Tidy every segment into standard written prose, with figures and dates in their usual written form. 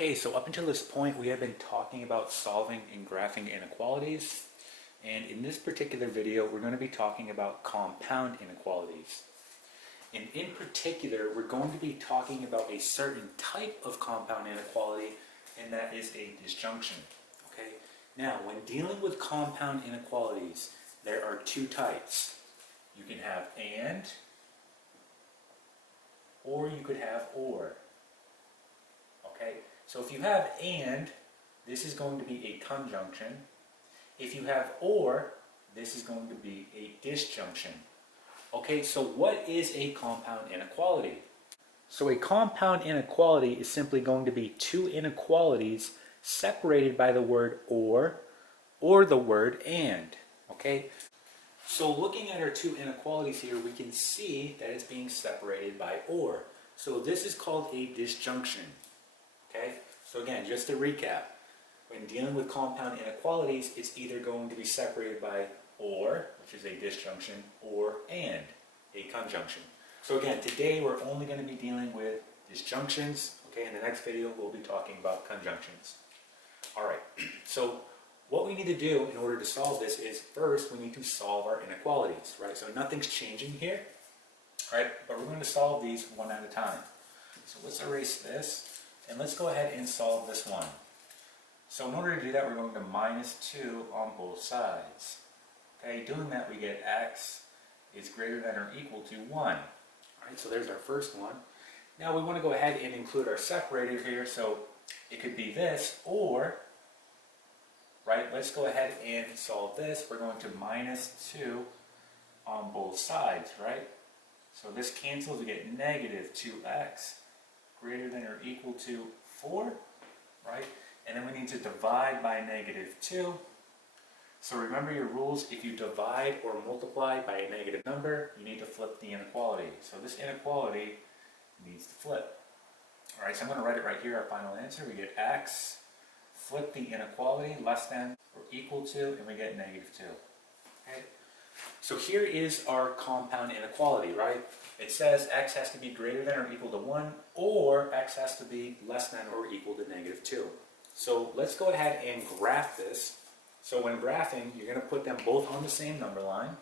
Okay, so up until this point, we have been talking about solving and graphing inequalities. And in this particular video, we're going to be talking about compound inequalities. And in particular, we're going to be talking about a certain type of compound inequality, and that is a disjunction. Okay? Now, when dealing with compound inequalities, there are two types. You can have and, or you could have or. Okay? So if you have and, this is going to be a conjunction. If you have or, this is going to be a disjunction. Okay, so what is a compound inequality? So a compound inequality is simply going to be two inequalities separated by the word or the word and. Okay, so looking at our two inequalities here, we can see that it's being separated by or. So this is called a disjunction. Okay, so again, just to recap, when dealing with compound inequalities, it's either going to be separated by or, which is a disjunction, or and, a conjunction. So again, today we're only going to be dealing with disjunctions. Okay, in the next video we'll be talking about conjunctions. Alright, so what we need to do in order to solve this is first we need to solve our inequalities, right? So nothing's changing here, right? But we're going to solve these one at a time. So let's erase this, and let's go ahead and solve this one. So in order to do that, we're going to minus 2 on both sides. Okay, doing that we get x is greater than or equal to 1. All right, so there's our first one. Now we want to go ahead and include our separator here, so it could be this, or, right, let's go ahead and solve this. We're going to minus 2 on both sides, right? So this cancels, we get negative 2x greater than or equal to 4, right? And then we need to divide by negative 2. So remember your rules, if you divide or multiply by a negative number, you need to flip the inequality. So this inequality needs to flip. Alright, so I'm going to write it right here, our final answer. We get x, flip the inequality, less than or equal to, and we get negative 2. Okay? So here is our compound inequality, right? It says x has to be greater than or equal to 1, or x has to be less than or equal to negative 2. So let's go ahead and graph this. So when graphing, you're going to put them both on the same number line.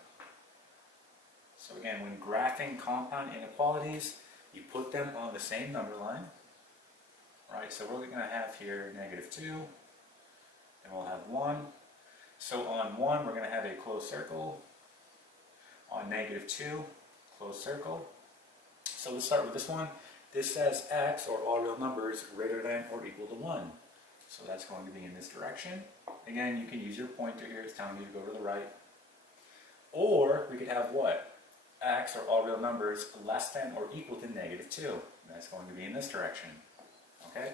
So again, when graphing compound inequalities, you put them on the same number line. Right, so we're going to have here negative 2, and we'll have 1. So on 1, we're going to have a closed circle. On negative 2, closed circle. So let's start with this one. This says x, or all real numbers, greater than or equal to 1. So that's going to be in this direction. Again, you can use your pointer here. It's telling you to go to the right. Or we could have what? X, or all real numbers, less than or equal to negative 2. And that's going to be in this direction. Okay?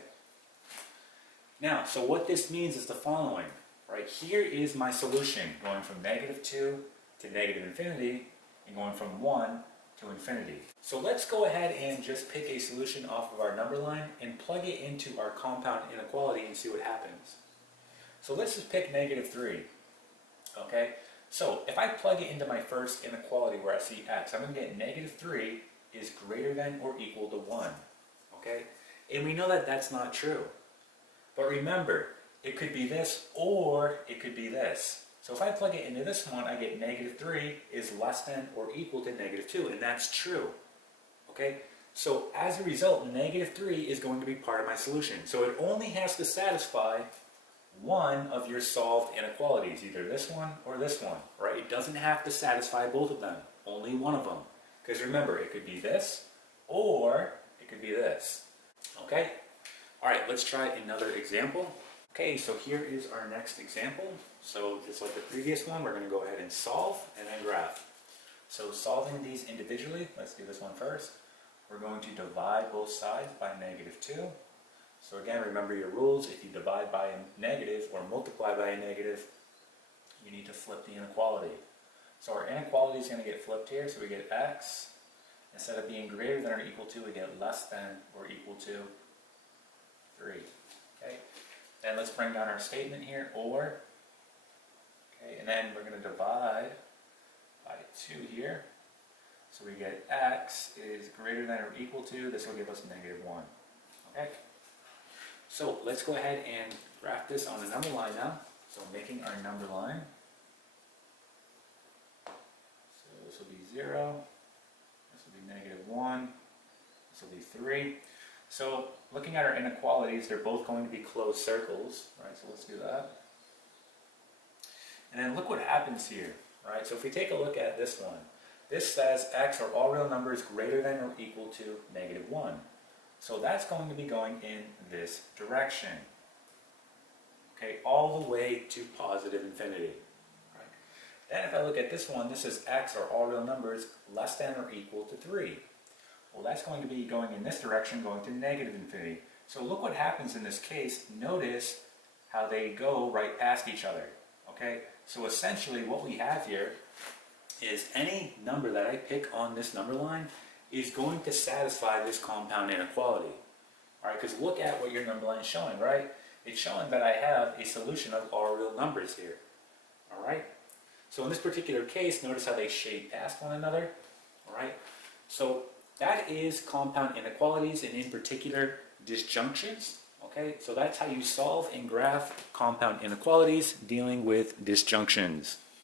Now, so what this means is the following. Right here is my solution, going from negative 2 to negative infinity, and going from 1 to infinity. So let's go ahead and just pick a solution off of our number line and plug it into our compound inequality and see what happens. So let's just pick negative 3. Okay? So if I plug it into my first inequality where I see x, I'm going to get negative 3 is greater than or equal to 1. Okay? And we know that that's not true. But remember, it could be this or it could be this. So if I plug it into this one, I get negative 3 is less than or equal to negative 2, and that's true. Okay? So as a result, negative 3 is going to be part of my solution. So it only has to satisfy one of your solved inequalities, either this one or this one, right? It doesn't have to satisfy both of them, only one of them. Because remember, it could be this or it could be this. Okay? Alright, let's try another example. Okay, so here is our next example. So just like the previous one, we're going to go ahead and solve and then graph. So solving these individually, let's do this one first. We're going to divide both sides by negative 2. So again, remember your rules. If you divide by a negative or multiply by a negative, you need to flip the inequality. So our inequality is going to get flipped here. So we get x. Instead of being greater than or equal to, we get less than or equal to 3. Okay? Then let's bring down our statement here, or. Okay, and then we're going to divide by 2 here. So we get x is greater than or equal to, this will give us negative 1. Okay? So let's go ahead and graph this on a number line now. So making our number line. So this will be 0, this will be -1, this will be 3. So looking at our inequalities, they're both going to be closed circles, right? So let's do that. And then look what happens here, right? So if we take a look at this one, this says x are all real numbers greater than or equal to -1. So that's going to be going in this direction, okay, all the way to positive infinity. Right? Then if I look at this one, this says x are all real numbers less than or equal to 3. Well, that's going to be going in this direction, going to negative infinity. So look what happens in this case. Notice how they go right past each other, okay? So essentially what we have here is any number that I pick on this number line is going to satisfy this compound inequality. All right, because look at what your number line is showing, right? It's showing that I have a solution of all real numbers here. All right? So in this particular case, notice how they shade past one another. All right? So that is compound inequalities, and in particular, disjunctions. Okay? So that's how you solve and graph compound inequalities dealing with disjunctions.